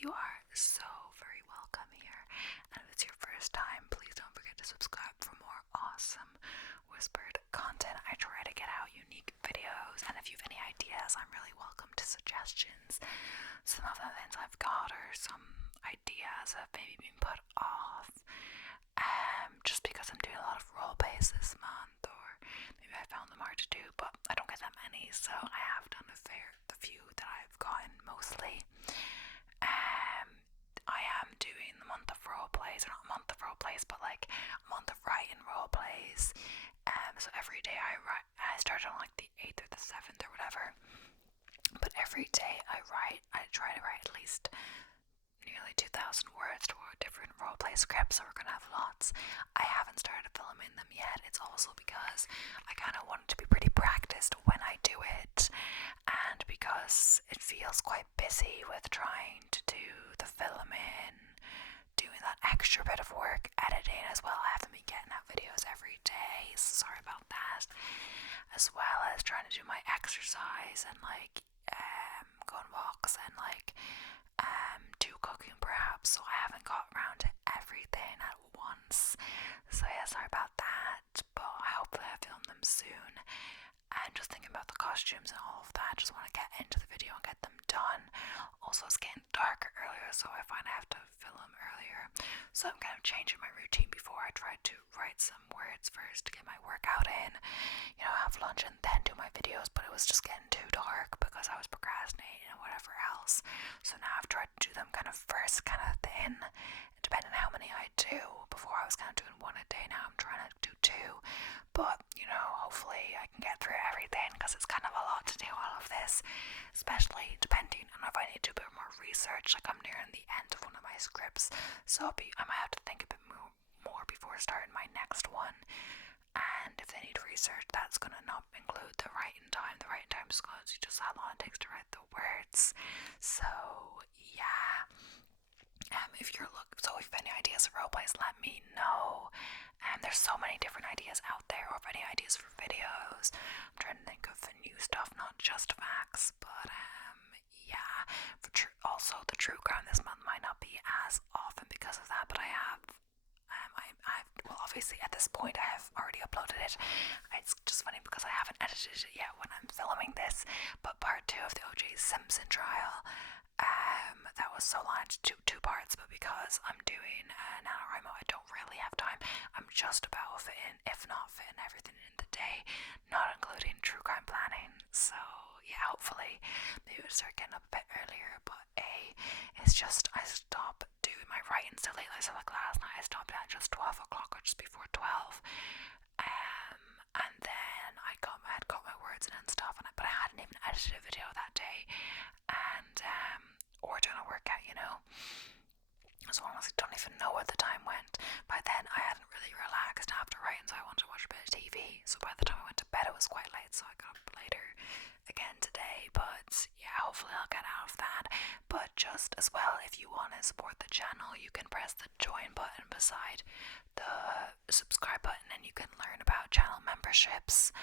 you are so very welcome here. And if it's your first time, please don't forget to subscribe for more awesome whispered content. I try to get out unique videos, and if you have any ideas, I'm really welcome to suggestions. Some of the things I've got are some ideas have maybe been put off just because I'm doing a lot of role plays this month, or maybe I found them hard to do, but I don't get that many, so I have done the few that I've gotten mostly. I am doing the month of role plays, or not month of role plays, but like a month of writing role plays. So every day I write. I started on like the 8th or the 7th or whatever. But every day I try to write at least nearly 2,000 words toward different role play scripts, so we're gonna have lots. I haven't started filming them yet. It's also because I kind of want it to be pretty practiced when I do it, and because it feels quite busy with trying to do the filming, doing that extra bit of work, editing as well. I haven't been getting out videos every day, so sorry about that. As well as trying to do my exercise and like go on walks and like do cooking perhaps, so I haven't got around to everything at once. So yeah, sorry about that, but hopefully I film them soon. And just thinking about the costumes and all of that, just want to get into the video and get them done. Also, it's getting darker earlier, so I find I have to film earlier. So I'm kind of changing my routine before I try to write some words first to get my workout in, have lunch and then do my videos, but it was just getting too dark because I was procrastinating and whatever else. So now I've tried to do them kind of first kind of thing, depending on how many I do. Before I was kind of doing one a day, now I'm trying to do two. But, hopefully I can get through everything, because it's kind of a lot to do all of this, especially depending on if I need to do a bit more research. Like, I'm nearing the end of one of my scripts, so I might have to think a bit more before starting my next one. And if they need research, that's going to not include the writing time. The writing time is going to just how long it takes to write the words. So, yeah. If you have any ideas for roleplays, let me know. There's so many different ideas out there, or any ideas for videos. I'm trying to think of new stuff, not just facts, but yeah. Also, the true crime this month might not be as often because of that, but I have. Obviously at this point I have already uploaded it. It's just funny because I haven't edited it yet when I'm filming this. But part 2 of the O.J. Simpson trial. That was so long to do 2 parts, but because I'm doing NaNoWriMo, I don't really have time. I'm just about fitting, if not fitting everything in the day, not including true crime planning. So yeah, hopefully maybe we'll start getting up a bit earlier. But it's just I stop doing my writing so late. So like last night I stopped at just 12 o'clock or just before 12. And then I had got my words in and stuff, but I hadn't even edited a video that day, and or done a workout, So honestly, don't even know where the time went. By then, I hadn't really relaxed after writing, so I wanted to watch a bit of TV. So by the time I went to bed, it was quite late, so I got up later again today. But yeah, hopefully I'll get out of that. But just as well, if you want to support the channel, you can press the join button beside the subscribe button, and you can learn about channel memberships.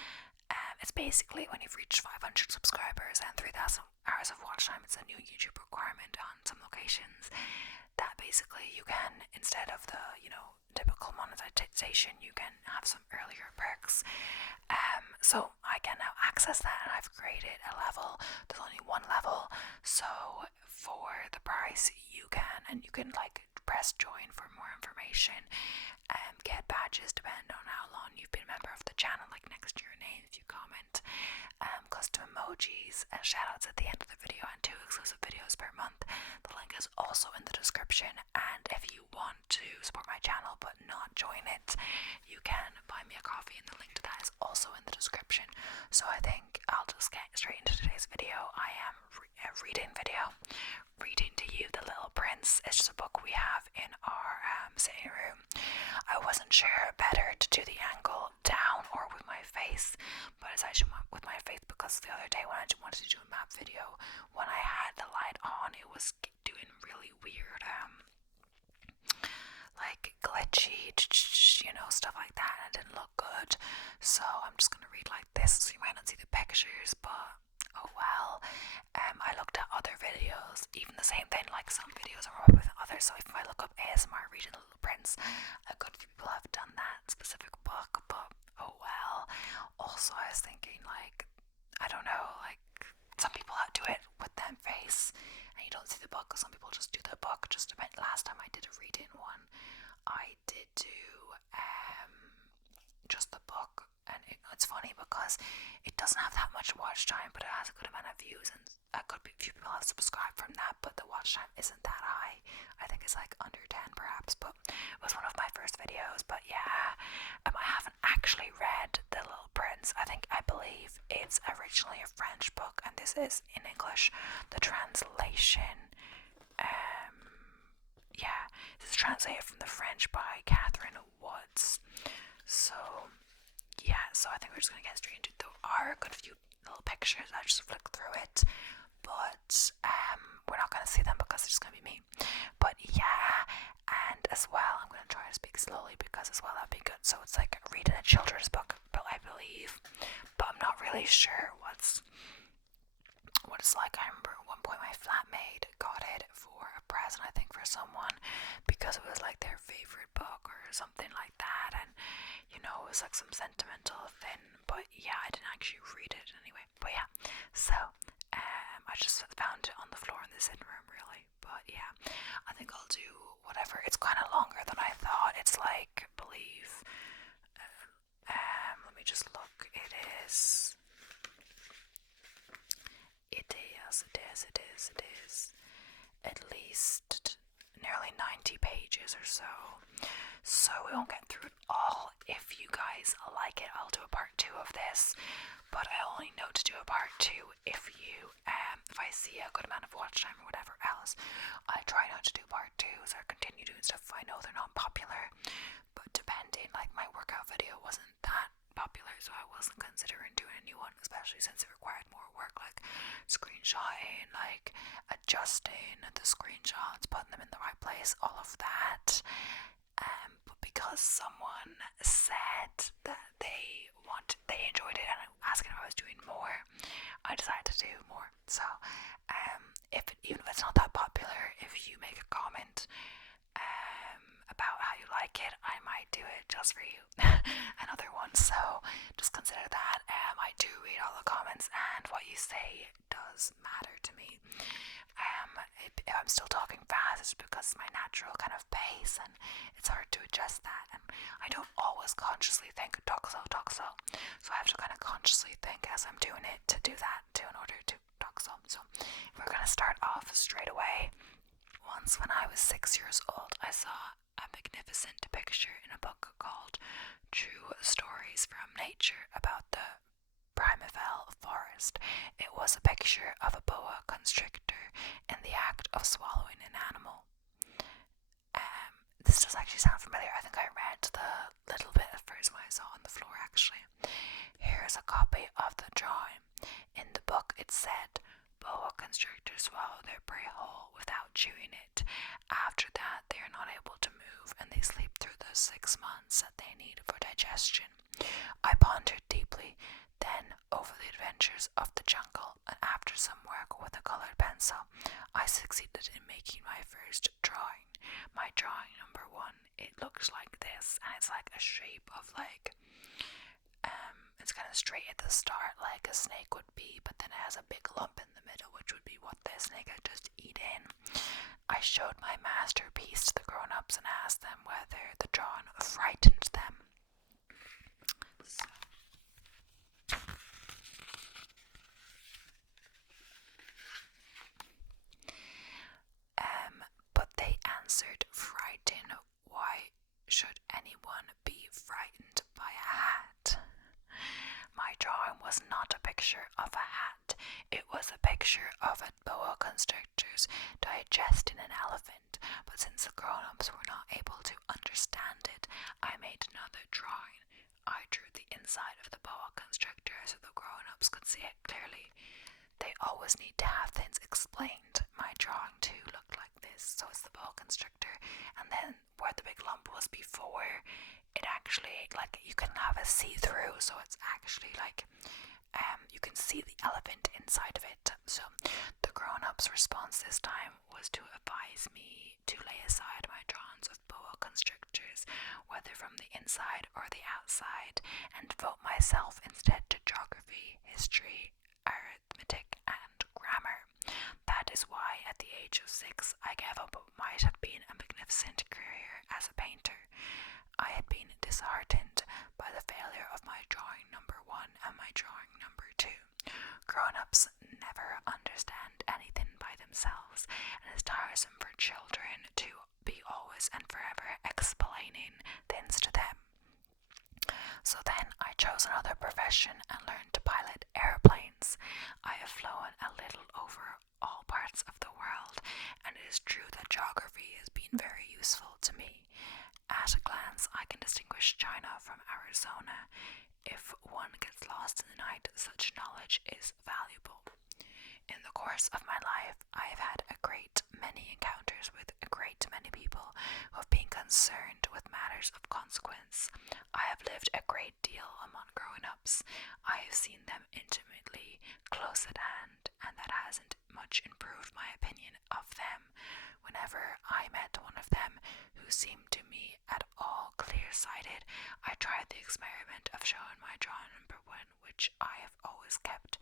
It's basically when you've reached 500 subscribers and 3,000 hours of watch time, it's a new YouTube requirement on some locations, that basically you can, instead of the, typical monetization, you can have some earlier perks. So I can now access that, and I've created a level. There's only one level, so for the price you can like press join for more information, get badges depending on how long you've been a member of the channel, like next to your name if you comment, custom emojis and shoutouts at the end of the video, and 2 exclusive videos per month. The link is also in the description, and if you want to support my channel but not join it, you can buy me a coffee, and the link to that is also in the description. So I think I'll just get straight into today's video. I am reading to you The Little Prince. It's just a book we have in our sitting room. I wasn't sure better to do the angle down or with my face, but it's actually with my face, because the other day when I wanted to do a map video, when I had the light on, it was doing really weird like glitchy, stuff like that, and it didn't look good. So I'm just gonna read like this, so you might not see the pictures, but Oh well. I looked at other videos, even the same thing, like some videos are up with others. So if I look up ASMR reading The Little Prince, a good few people have done that specific book, but oh well. Also, I was thinking, like, I don't know, like, some people do it with their face and you don't see the book. Some people just do the book. Just about last time I did a reading one, I did do just the book, and it's funny because it doesn't have that much watch time, but it has a good amount of views, and a good few people have subscribed from that, but the watch time isn't that high. I think it's like under 10 perhaps, but it was one of my first videos. But yeah, I haven't actually read The Little Prince. I believe it's originally a French book, and this is in English. The translation, yeah, this is translated from the French by Catherine Woods. So yeah, so I think we're just gonna get straight into it. There are a good few little pictures. I just flick through it, but we're not gonna see them because it's just gonna be me. But yeah, and as well, I'm gonna try to speak slowly because as well that'd be good. So it's like reading a children's book, but I believe, but I'm not really sure what it's like. I remember at one point my flatmate got it for a present, I think for someone, because it was like their favorite book or something like that, and you know, it was like some sentimental thing. But yeah, I didn't actually read it anyway. But yeah, so I just found it on the floor in the sitting room, really. But yeah, I think I'll do whatever. It's kind of longer than I thought. It's like, I believe, let me just look. It is at least nearly 90 pages or so. So we won't get through it all. If you guys like it, I'll do a part 2 of this. But I only know to do a part 2 if I see a good amount of watch time or whatever else. I try not to do part 2s or continue doing stuff if I know they're not popular. But depending, like my workout video wasn't that popular, so I wasn't considering doing a new one, especially since it required more work, like screenshotting, like adjusting the screenshots, putting them in the right place, all of that. But because someone said that they enjoyed it and asking if I was doing more, I decided to do more. So even if it's not that popular, if you make a comment about how you like it, I might do it just for you. Another one, so just consider that. I do read all the comments, and what you say does matter to me. If I'm still talking fast, it's because it's my natural kind of pace, and it's hard to adjust that, and I don't always consciously think talk slow, so I have to kind of consciously think as I'm doing it to do that too, in order to talk slow. So we're gonna start off straight away. Once when I was 6 years old, I saw a magnificent picture in a book called True Stories from Nature about the primeval forest. It was a picture of a boa constrictor in the act of swallowing an animal. This does actually sound familiar. I think I read the little bit at first when I saw it on the floor, actually. Here's a copy of the drawing. In the book it said, boa constrictors swallow their prey whole without chewing it. After that, they are not able to move, and they sleep through the 6 months that they need for digestion. I pondered deeply, then over the adventures of the jungle, and after some work with a colored pencil, I succeeded in making my first drawing. My drawing number 1, it looks like this, and it's like a shape of like, it's kind of straight at the start like a snake would be, but then it has a big lump in the middle, which would be what the snake had just eaten. I showed my masterpiece to the grown-ups and asked them whether the drawing frightened them. So. But they answered, frightened. Why should anyone be frightened by a hat? My drawing was not a picture of a hat. It was a picture of a boa constrictor's digesting an elephant, but since the grown-ups were not able to understand it, I made another drawing. I drew the inside of the boa constrictor so the grown-ups could see it clearly. They always need to have things explained. My drawing too looked like this. So it's the boa constrictor, and then where the big lump was before, it actually, like, you can have a see-through, so it's actually like you can see the elephant inside of it. So the grown-up's response this time was to advise me to lay aside my drawings of boa constrictors, whether from the inside or the outside, and devote myself instead to geography, history, arithmetic, and grammar. That is why at the age of 6 I gave up what might have been a magnificent career as a painter. I had been disheartened by the failure of my drawing number 1 and my drawing number 2. Grown-ups never understand anything by themselves, and it's tiresome for children to be always and forever explaining things to them. So then I chose another profession and learned to pilot airplanes. I have flown a little over all parts of the world, and it is true that geography has been very useful to me. At a glance, I can distinguish China from Arizona. If one gets lost in the night, such knowledge is valuable. In the course of my life, I have had a great many encounters with a great many people who have been concerned with matters of consequence. I have lived a great deal among grown-ups. I have seen them intimately, close at hand, and that hasn't much improved my opinion of them. Whenever I met one of them who seemed to me at all clear-sighted, I tried the experiment of showing my drawing number 1, which I have always kept.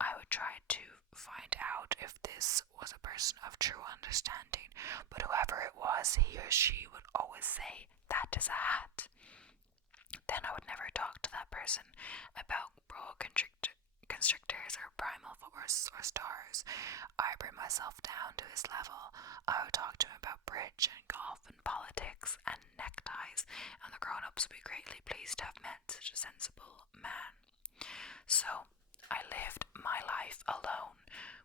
I would try to find out if this was a person of true understanding, but whoever it was, he or she would always say, "That is a hat." Then I would never talk to that person about boa constrictors or primal force or stars. I bring myself down to his level. I would talk to him about bridge and golf and politics and neckties, and the grown-ups would be greatly pleased to have met such a sensible man. So I lived my life alone,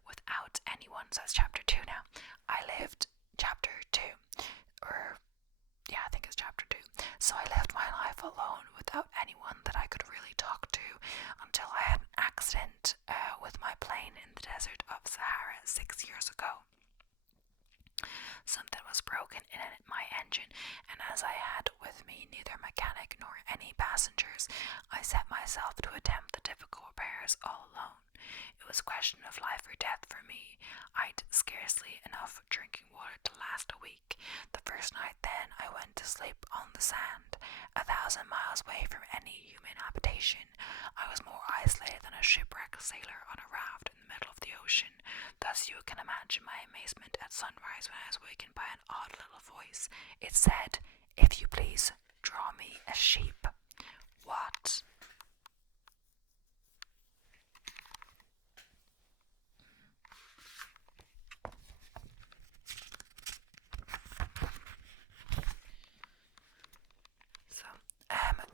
without anyone. So that's chapter 2 now. I lived chapter 2, I think it's chapter 2. So I lived my life alone without anyone that I could really talk to until I had an accident with my plane in the desert of Sahara 6 years ago. Something was broken in my engine, and as I had with me neither mechanic nor any passengers, I set myself to attempt the difficult repairs all alone. It was a question of life or death for me. I'd scarcely enough drinking water to last a week. The first night then I went to sleep on the sand, 1,000 miles away from any human habitation. I was more isolated than a shipwrecked sailor on a raft in the middle of the ocean. Thus you can imagine my amazement at sunrise when I was wakened by an odd little voice. It said, "If you please, draw me a sheep." What?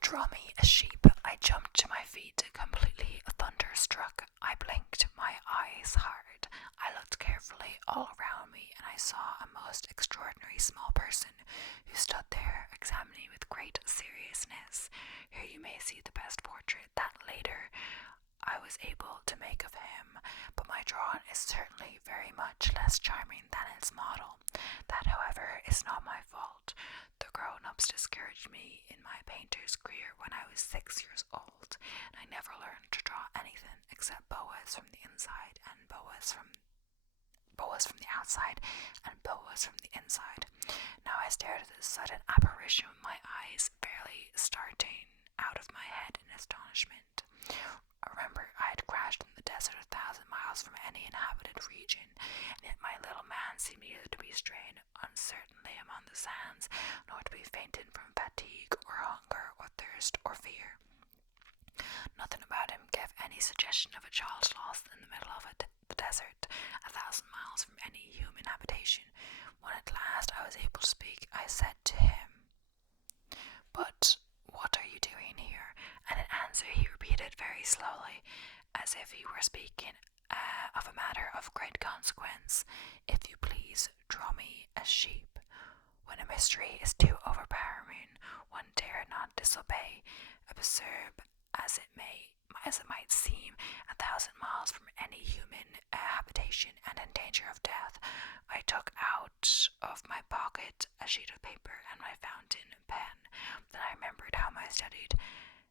Draw me a sheep. I jumped to my feet, completely thunderstruck. I blinked my eyes hard. I looked carefully all around me, and I saw a most extraordinary small person who stood there examining with great seriousness. Here you may see the best portrait that later I was able to make of him, but my drawing is certainly very much less charming than its model. That, however, is not my fault. The grown-ups discouraged me in my painter's career when I was 6 years old, and I never learned to draw anything except boas from the inside and boas from the outside and boas from the inside. Now I stared at this sudden apparition with my eyes fairly starting out of my head in astonishment. Remember, I had crashed in the desert 1,000 miles from any inhabited region, and yet my little man seemed neither to be straying uncertainly among the sands, nor to be fainting from fatigue or hunger or thirst or fear. Nothing about him gave any suggestion of a child lost in the middle of the desert, 1,000 miles from any human habitation. When at last I was able to speak, I said to him, "But what are you doing here?" And in answer he repeated very slowly, as if he were speaking of a matter of great consequence, "If you please, draw me a sheep." When a mystery is too overpowering, one dare not disobey. Absurd as it might seem, 1,000 miles from any human habitation and in danger of death, I took out of my pocket a sheet of paper and my fountain pen. Then I remembered how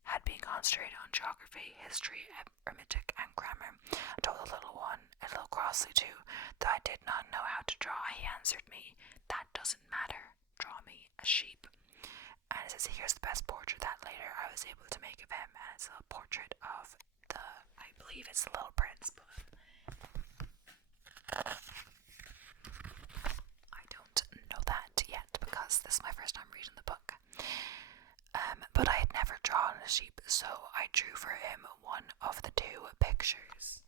had been concentrating on geography, history, arithmetic, and grammar. I told the little one, a little crossly too, that I did not know how to draw. He answered me, "That doesn't matter. Draw me a sheep." And it says, here's the best portrait that later I was able to make of him, and it's a portrait of I believe it's the Little Prince, but I don't know that yet because this is my first time reading the book. But I had never drawn a sheep, so I drew for him one of the two pictures.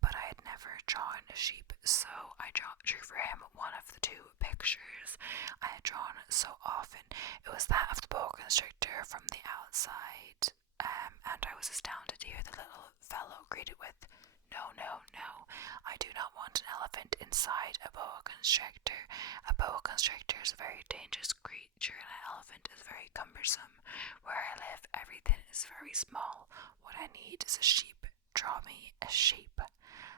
But I had never drawn a sheep, so I drew for him one of the two pictures I had drawn so often. It was that of the boa constrictor from the outside, and I was astounded to hear the little fellow greet it with, "No, no, no, I do not want an elephant inside a boa constrictor. A boa constrictor is a very dangerous creature, and an elephant is very cumbersome. Where I live, everything is very small. What I need is a sheep. Draw me a sheep."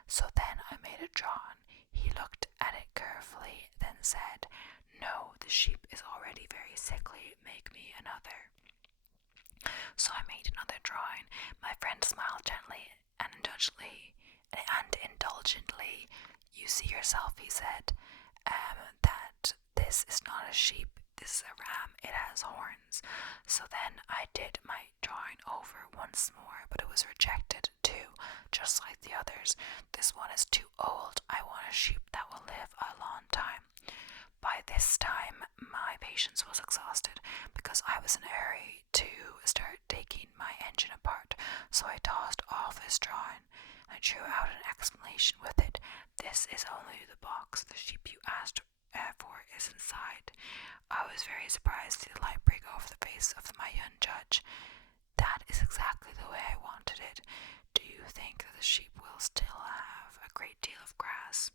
So then I made it drawn. He looked at it carefully, then said, "No, the sheep is already very sickly. Make me another." So I made another drawing. My friend smiled gently and indulgently. "You see yourself," he said, "that this is not a sheep. This is a ram. It has horns." So then I did my drawing over once more, but it was rejected too, just like the others. "This one is too old. I want a sheep that will live a long time." By this time, my patience was exhausted because I was in a hurry to start taking my engine apart, so I tossed off his drawing. I drew out an explanation with it. "This is only the box. The sheep you asked for is inside." I was very surprised to see the light break over the face of my young judge. "That is exactly the way I wanted it. Do you think that the sheep will still have a great deal of grass?"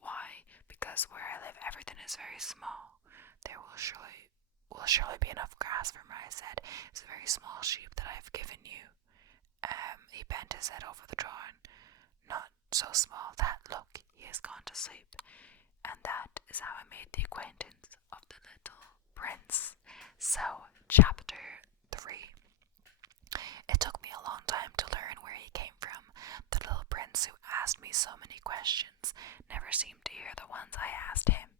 "Why, because where I live everything is very small. There will surely be enough grass for me," I said. "It's a very small sheep that I have given you." He bent his head over the drawing. "Not so small that, look, he has gone to sleep." And that is how I made the acquaintance of the Little Prince. So, chapter 3. It took me a long time to learn where he came from. The little prince who asked me so many questions never seemed to hear the ones I asked him.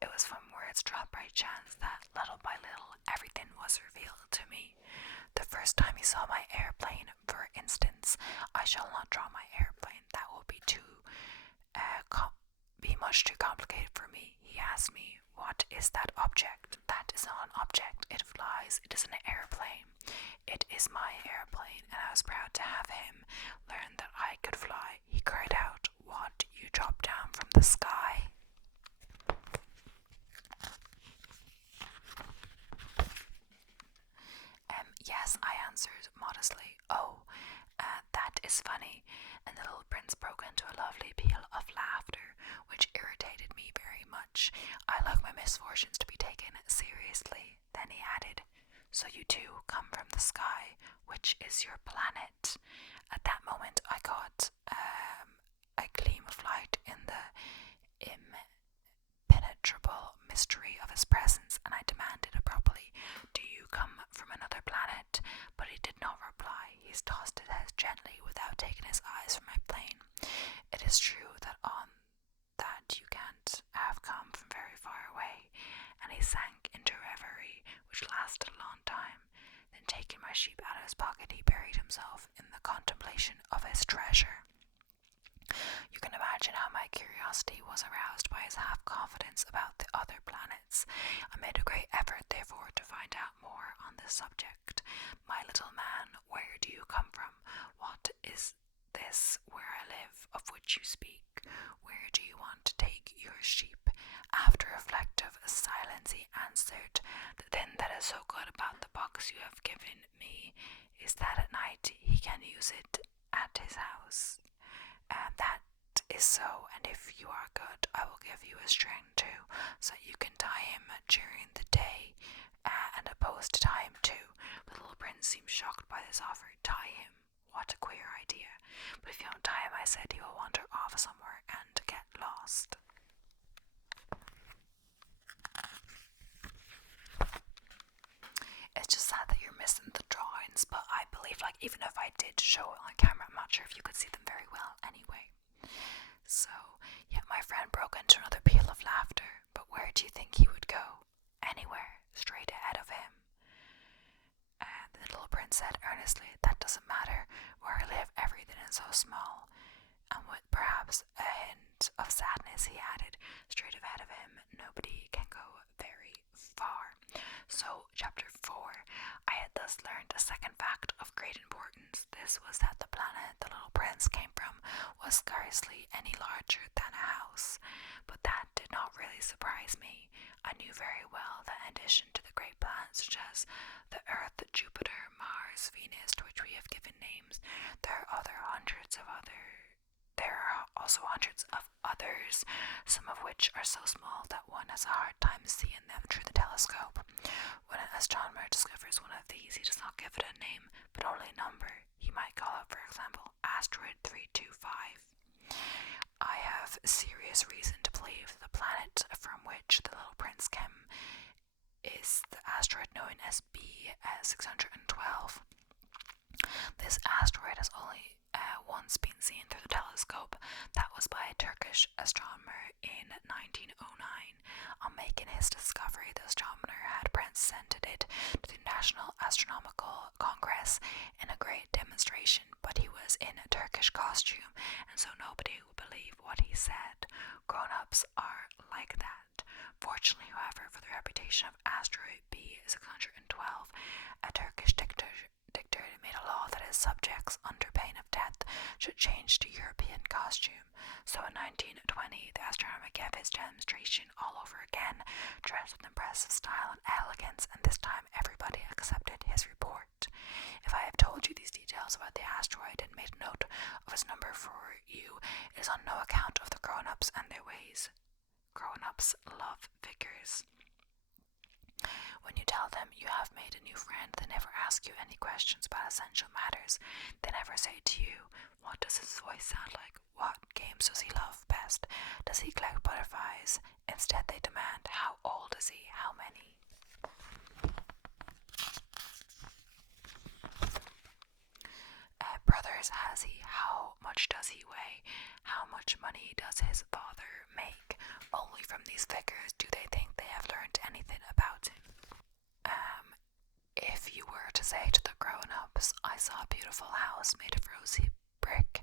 It was from words dropped by chance that, little by little, everything was revealed to me. The first time he saw my airplane, for instance, I shall not draw my airplane. That will be much too complicated for me. He asked me, "What is that object?" "That is not an object. It flies. It is an airplane." It is my airplane, and I was proud to have him learn that I could fly. He cried out, "What, you dropped down from the sky?" Yes, I answered modestly. "Oh, that is funny." And the little prince broke into a lovely peal of laughter, which irritated me very much. I like my misfortunes to be taken seriously. Then he added, "So you too come from the sky. Which is your planet?" At that moment I caught a gleam of light in the impenetrable mystery of his presence, and I demanded abruptly, "Do you come from another planet?" But he did not reply. He tossed his head gently without taking his eyes from my plane. "It is true that you can't have come from very far away," and he sank into reverie, which lasted a long time. Then, taking my sheep out of his pocket, he buried himself in the contemplation of his treasure. You can imagine how my curiosity was aroused by his half-confidence about the other planets. I made a great effort, therefore, to find out more on this subject. "My little man, where do you come from? What is this where I live, of which you speak? Where do you want to take your sheep?" After reflective silence, he answered, "The thing that is so good about the box you have given me is that at night he can use it at his house. And that is so, and if you are good, I will give you a string too, so you can tie him during the day, and a post to tie him too." The little prince seemed shocked by this offer. "Tie him? What a queer idea. But if you don't tie him, I said, he will wander off somewhere and get lost. It's just sad that you're missing the drawings, but I believe, like, even if I did show it on camera, I'm not sure if you could see them very well anyway. So, yeah, my friend broke into another peal of laughter, but where do you think he would go? Anywhere, straight ahead of him. And the little prince said earnestly, that doesn't matter. Where I live, everything is so small. And with perhaps a hint of sadness, he added, straight ahead of him, nobody can go very far. So, chapter 4, I had thus learned a second fact of great importance. This was that the planet the little prince came from was scarcely any larger than a house. But that did not really surprise me. I knew very well that in addition to the great planets such as the Earth, Jupiter, Mars, Venus, to which we have given names, there are also hundreds of others, some of which are so small that one has a hard time seeing them through the telescope. When an astronomer discovers one of these, he does not give it a name, but only a number. He might call it, for example, asteroid 325. I have serious reason to believe the planet from which the little prince came is the asteroid known as B612. This asteroid has only once been seen through the telescope. That was by a Turkish astronomer in 1909. On making his discovery, the astronomer had presented it to the National Astronomical Congress in a great demonstration, but he was in a Turkish costume, and so nobody would believe what he said. Grown-ups are like that. Fortunately, however, for the reputation of asteroid B612, a Turkish dictator made a law that his subjects, under pain of death, should change to European costume. So in 1920, the astronomer gave his demonstration all over again, dressed with impressive style and elegance, and this time everybody accepted his report. If I have told you these details about the asteroid and made a note of its number for you, it is on no account of the grown-ups and their ways. Grown-ups love figures. When you tell them you have made a new friend, they never ask you any questions about essential matters. They never say to you, what does his voice sound like? What games does he love best? Does he collect butterflies? Instead, they demand, how old is he? How many? Brothers has he? How much does he weigh? How much money does his father make? Only from these figures do they think they have learned anything about him. If you were to say to the grown-ups, I saw a beautiful house made of rosy brick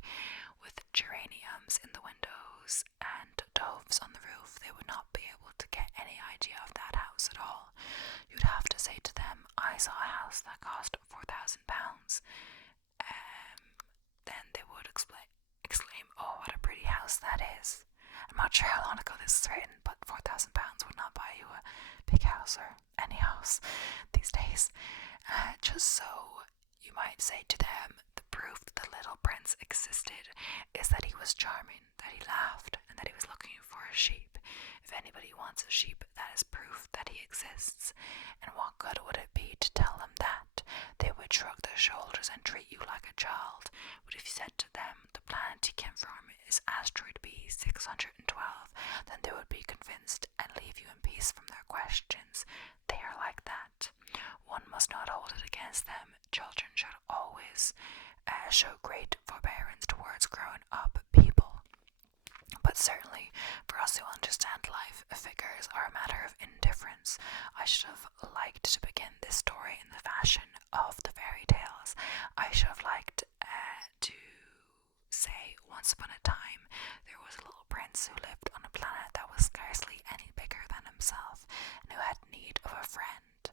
with geraniums in the windows and doves on the roof, they would not be able to get any idea of that house at all. You'd have to say to them, I saw a house that cost £4,000. Then they would exclaim, oh, what a pretty house that is. I'm not sure how long ago this is written, but £4,000 would not buy you a big house or any house these days. Just so you might say to them, the proof that the little prince existed is that he was charming, that he laughed, and that he was looking for a sheep. If anybody wants a sheep, that is proof that he exists. And what good would it be to tell them that? They would shrug their shoulders and treat you like a child. But if you said to them, the planet he came from is asteroid B612, then they would be convinced and leave you in peace from their questions. They are like that. One must not hold it against them. Children should always show great forbearance towards grown-up people. But certainly, for us who understand life, figures are a matter of indifference. I should have liked to begin this story in the fashion of the fairy tales. I should have liked to say, once upon a time, there was a little prince who lived on a planet that was scarcely any bigger than himself, and who had need of a friend.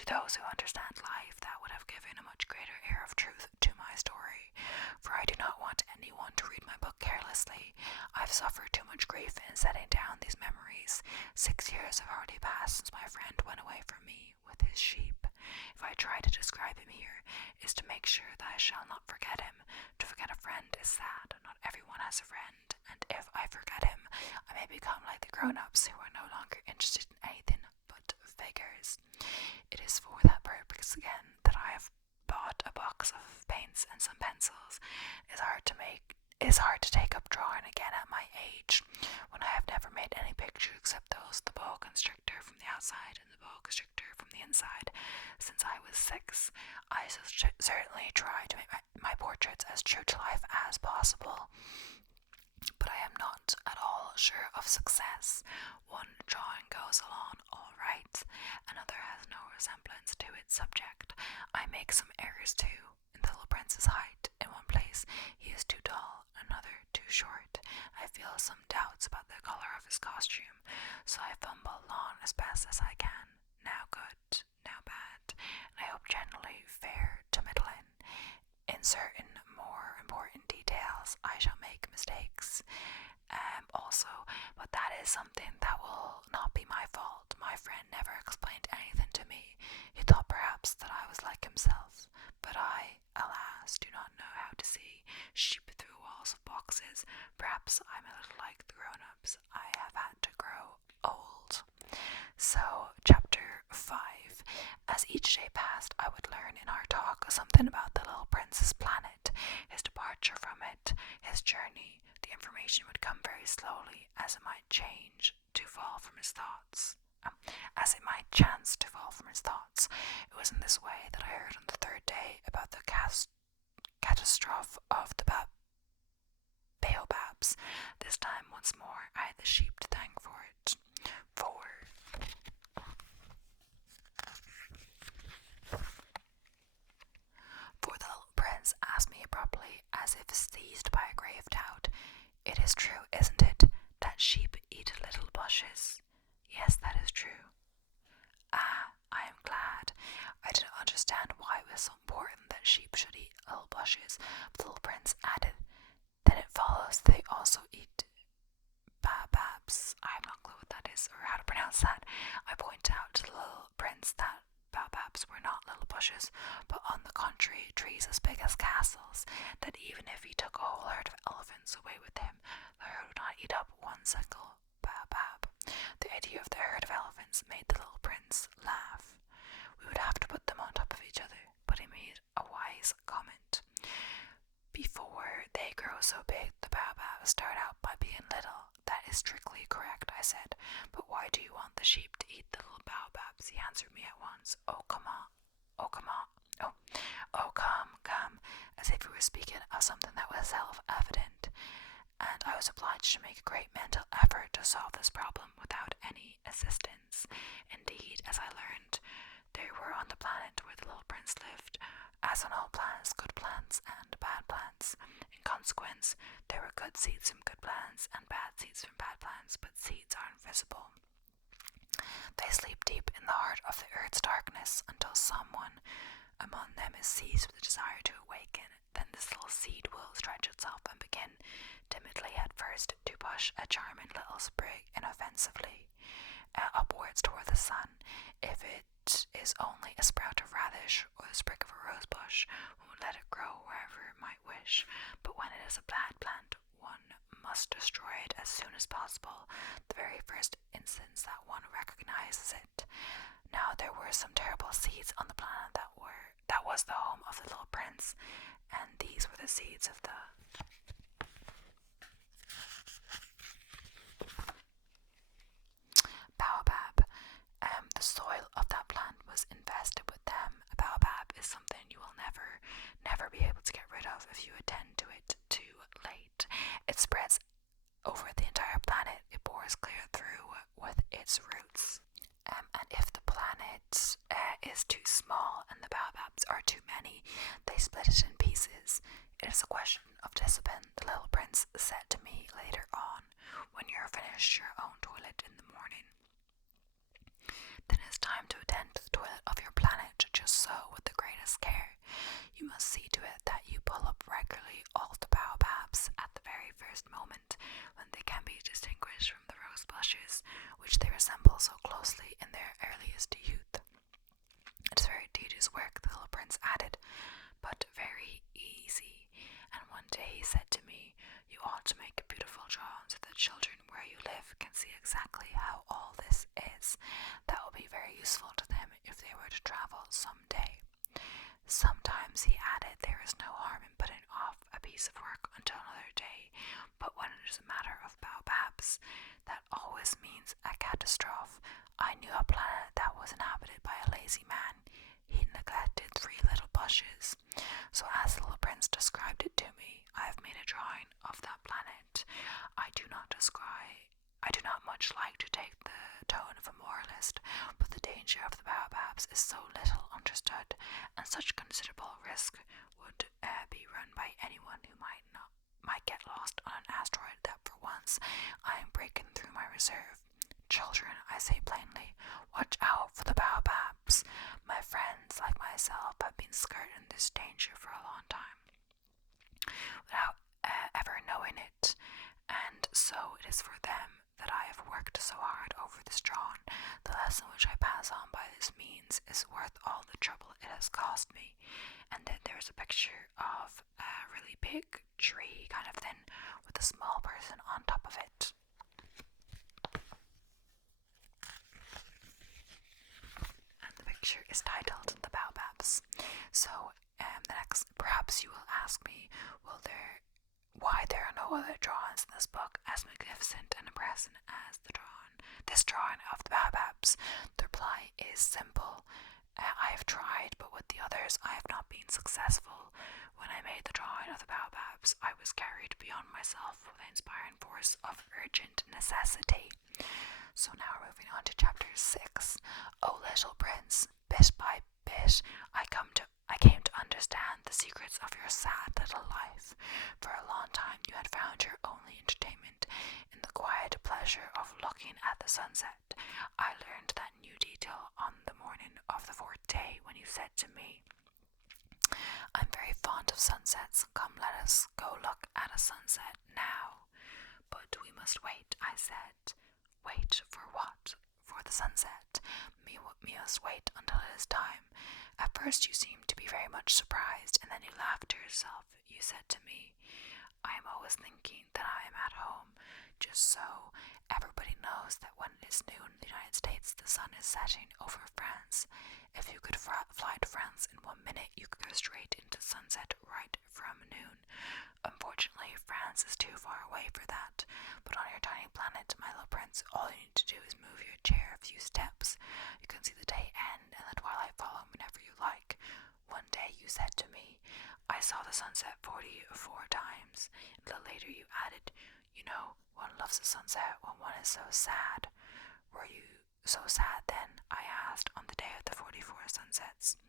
To those who understand life, that would have given a much greater air of truth to my story, for I do not want anyone to read my book carelessly. I've suffered too much grief in setting down these memories. 6 years have already passed since my friend went away from me with his sheep. If I try to describe him here, is to make sure that I shall not forget him. To forget a friend is sad. Not everyone has a friend, and if I forget him, I may become like the grown-ups who are no longer interested in anything but figures. It is for that purpose again that I have bought a box of paint pens and some pencils. It's hard to take up drawing again at my age, when I have never made any pictures except those of the boa constrictor from the outside and the boa constrictor from the inside. Since I was 6, I certainly try to make my portraits as true to life as possible, but I am not at all sure of success. One drawing goes along all right, another has no resemblance to its subject. I make some errors too. In the little prince's height, in one place he is too tall, another too short. I feel some doubts about the color of his costume, so I fumble along as best as I can, now good, now bad, and I hope generally fair to middling. In certain more important details I shall make mistakes, also, but that is something that will not be my fault. My friend never explained anything to me. He thought perhaps that I was like himself, but I, alas, do not know how to see sheep through walls of boxes. Perhaps I'm a little like the grown-ups. I have had to grow old. So, chapter 5. As each day passed, I would learn in our talk something about the little prince's planet, his departure from it, his journey. The information would come very slowly, as it might chance to fall from his thoughts. It was in this way that I heard on the 3rd day about the catastrophe of the baobabs. This time, once more, I had the sheep to thank for it. For the little prince asked me abruptly, as if seized by a grave doubt, "It is true, isn't it, that sheep eat little bushes?" "Yes, that is true." "Ah, I am glad. I didn't understand why it was so important that sheep should eat little bushes." But the little prince added, "Then it follows they also eat baobabs." I have no clue what that is or how to pronounce that. I point out to the little prince that baobabs were not little bushes, but on the contrary trees as big as castles, that even if he took a whole herd of elephants away with him, the herd would not eat up one single baobab. The idea of the herd of elephants made the little prince laugh. We would have to put them on top of each other, but he made a wise comment. "Before they grow so big, the baobabs start out by being little." "That is strictly correct," I said. "But why do you want the sheep to eat the little baobabs?" He answered me at once. Oh, come, as if he were speaking of something that was self-evident, and I was obliged to make a great mental effort to solve this problem without any assistance. Indeed, as I learned, they were on the planet where the little prince lived, as on all planets, good plants and bad plants. In consequence, there were good seeds from good plants and bad seeds from bad plants, but seeds are invisible. They sleep deep in the heart of the earth's darkness until someone among them is seized with a desire to awaken. Then this little seed will stretch itself and begin, timidly at first, to push a charming little sprig inoffensively upwards toward the sun. If it is only a sprout of radish or the sprig of a rose bush, one would let it grow wherever it might wish. But when it is a bad plant, one must destroy it as soon as possible, the very first instance that one recognizes it. Now there were some terrible seeds on the planet that was the home of the little prince, and these were the seeds of the baobab. The soil of that plant was infested with them. A baobab is something you will never be able to get rid of if you attend to it too late. It spreads over the entire planet. It bores clear through with its roots. And if the planet is too small and the baobabs are too many, they split it in pieces. It is a question of discipline, the little prince said to me later on, when you're finished your own toilet in the morning. Then it's time to attend to the toilet of your planet, just so, with the greatest care. You must see to it that you pull up regularly all the baobabs at the very first moment, when they can be distinguished from the rose bushes, which they resemble so closely in their earliest youth. It is very tedious work, the little prince added, but very easy, and one day he said to me, "You ought to make a beautiful drawing so that children where you live can see exactly how all this is. That will be very useful to them if they were to travel some day." Sometimes, he added, there is no harm prince described it to me, I have made a drawing of that planet. I do not much like to take the tone of a moralist, but the danger of the baobabs is so little understood, and such considerable risk would be run by anyone who might get lost on an asteroid that for once I am breaking through my reserve. Children, I say plainly, watch out for the baobabs. My friends, like myself, have been skirting this danger for a long time, without ever knowing it, and so it is for them that I have worked so hard over this drawing. The lesson which I pass on by this means is worth all the trouble it has cost me. And then there's a picture of a really big tree, kind of thin, with a small person on top of it. And the picture is titled The Baobabs. So, the next, perhaps you will ask me, why there are no other drawings in this book as magnificent and impressive as this drawing of the baobabs? The reply is simple. I have tried, but with the others I have not been successful. When I made the drawing of the baobabs, I was carried beyond myself with the inspiring force of urgent necessity. So now we're moving on to chapter 6. O little prince, bit by bit, I came to understand the secrets of your sad little life. For a long time you had found your only entertainment in the quiet pleasure of looking at the sunset. I learned that new detail on the morning of the 4th day when you said to me, I'm very fond of sunsets. Come, let us go look at a sunset now. But we must wait, I said. Wait for what? For the sunset. We must wait until it is time. At first you seemed to be very much surprised, and then you laughed to yourself. You said to me, I am always thinking that I am at home. Just so. Everybody knows that when it is noon in the United States, the sun is setting over France. If you could fly to France in 1 minute, you could go straight into sunset right from noon. Unfortunately, France is too far away for that. But on your tiny planet, my little prince, all you need to do is move your chair a few steps. You can see the day end and the twilight follow whenever you like. One day you said to me, I saw the sunset 44 times. A little later you added, you know, one loves the sunset when one is so sad. Were you so sad then? I asked, on the day of the 44 sunsets.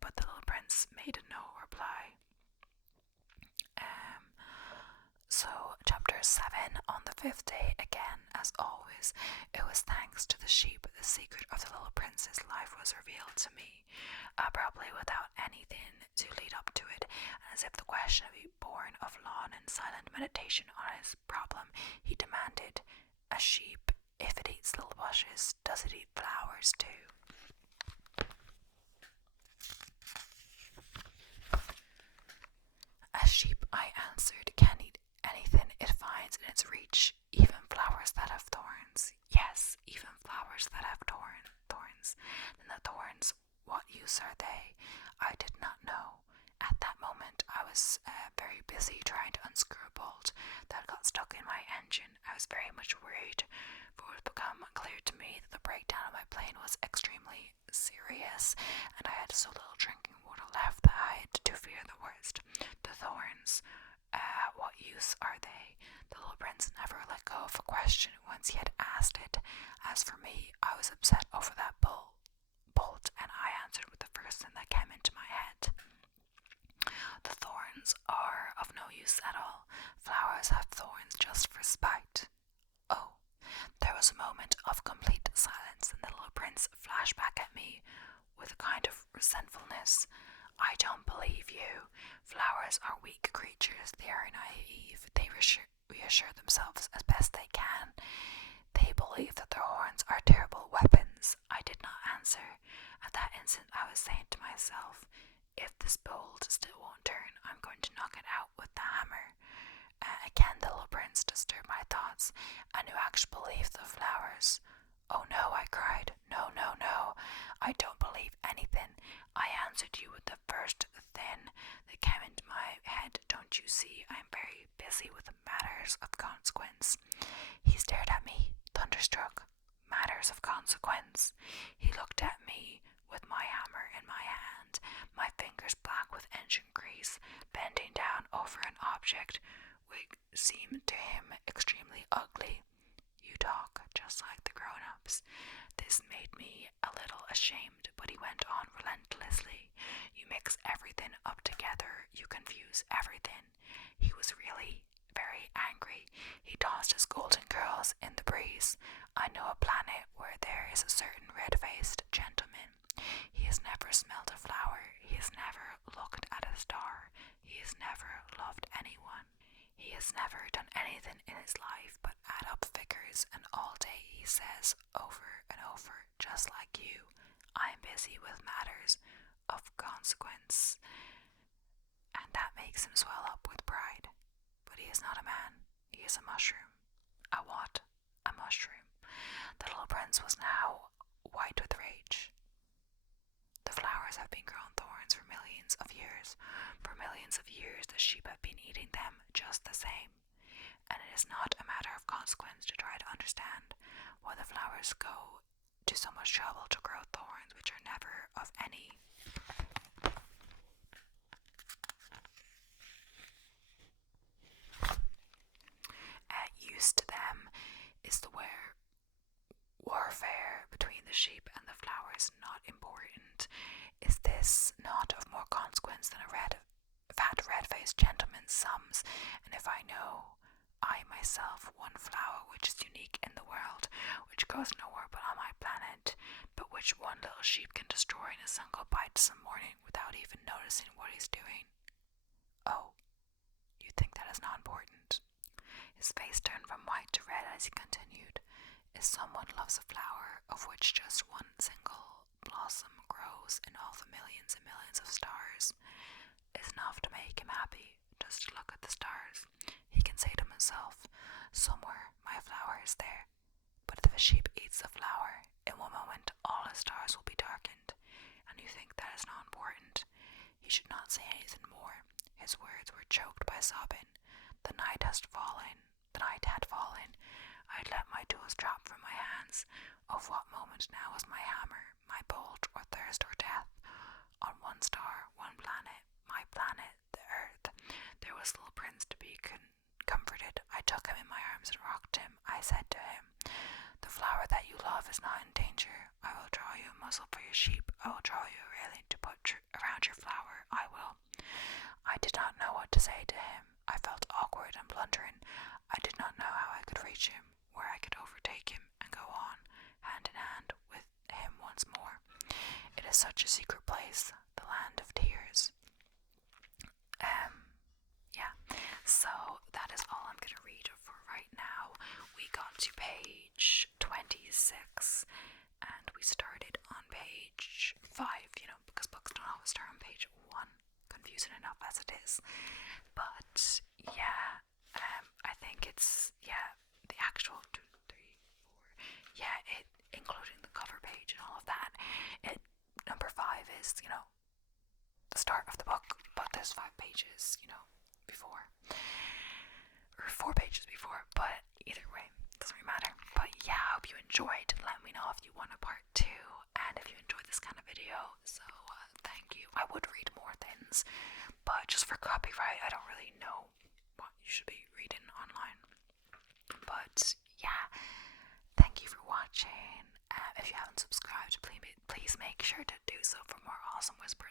But the little prince made no reply. So, chapter 7, on the 5th day, again, as always, it was thanks to the sheep the secret of the little prince's life was revealed to me, abruptly without anything to lead up to it, and as if the question of being born of long and silent meditation on his problem, he demanded, a sheep, if it eats little bushes, does it eat flowers too? A sheep, I answered, can eat anything it finds in its reach, even flowers that have thorns. Yes, even flowers that have thorns. Then the thorns, what use are they? I did not know. At that moment, I was very busy trying to unscrew a bolt that got stuck in my engine. I was very much worried, for it had become clear to me that the breakdown of my plane was extremely serious, and I had so little drinking water left that I had to fear the worst. The thorns, what use are they? The little prince never let go of a question once he had asked it. As for me, I was upset over that bolt, and I answered with the first thing that came into my head. The thorns are of no use at all. Flowers have thorns just for spite. Oh, there was a moment of complete silence, and the little prince flashed back at me with a kind of resentfulness. I don't believe you. Flowers are weak creatures. They are naive. They reassure themselves as best they can. They believe that their horns are terrible weapons. I did not answer. At that instant I was saying to myself, if this bolt still won't turn, I'm going to knock it out with the hammer. Again the little prince disturbed my thoughts, and you actually believe the flowers. Oh no, I cried. No, no, no. I don't believe anything. I answered you with the first thing that came into my head. Don't you see, I am very busy with matters of consequence. He stared at me, thunderstruck. Matters of consequence. He looked at me with my hammer in my hand, my fingers black with engine grease, bending down over an object which seemed to him extremely ugly. You talk just like the grown-ups. This made me a little ashamed, but he went on relentlessly. You mix everything up together, you confuse everything. He was really very angry. He tossed his golden curls in the breeze. I know a planet where there is a certain red-faced gentleman. He has never smelled a flower. He has never looked at a star. He has never loved anyone. He has never done anything in his life but add up figures, and all day he says over and over, just like you, I am busy with matters of consequence. And that makes him swell up with pride. But he is not a man. He is a mushroom. A what? A mushroom. The little prince was now white with rage. The flowers have been grown thorns for millions of years. For millions of years the sheep have been eating them just the same. And it is not a matter of consequence to try to understand why the flowers go to so much trouble to grow thorns which are never of any use to them. Is the warfare between the sheep and the flowers not important? Is this not of more consequence than a fat red-faced gentleman's sums? And if I know, I myself, one flower which is unique in the world, which grows nowhere but on my planet, but which one little sheep can destroy in a single bite some morning without even noticing what he's doing. Oh, you think that is not important? His face turned from white to red as he continued. If someone loves a flower of which just one single blossom grows in all the millions and millions of stars, is enough to make him happy. Just to look at the stars, he can say to himself, somewhere my flower is there. But if a sheep eats the flower, in one moment all his stars will be darkened. And you think that is not important? He should not say anything more. His words were choked by sobbing. The night had fallen. I had let my tools drop from my hands. Of what moment now was my hammer, my bolt, or thirst, or death? On one star, one planet, my planet, the earth, there was little prince to be comforted. I took him in my arms and rocked him. I said to him, the flower that you love is not in danger. I will draw you a muzzle for your sheep. I will draw you a railing to put around your flower. I will. I did not know what to say to him. I felt awkward and blundering. I did not know how I could reach him, where I could overtake him and go on, hand in hand with him once more. It is such a secret place, the land of tears. Yeah, so that is all I'm going to read for right now. We got to page 26, and we started on page 5, because books don't always start on page 1, confusing enough as it is. But, yeah, I think it's, the actual 2, 3, 4, including the cover page and all of that. Number 5 is, the start of the book, but there's 5 pages, before, or 4 pages before, but either way, doesn't really matter. But yeah, I hope you enjoyed. Let me know if you want a part 2, and if you enjoyed this kind of video. So, thank you. I would read more things, but just for copyright, I don't really know what you should be reading online. But yeah, thank you for watching. If you haven't subscribed, please make sure to do so for more awesome whisper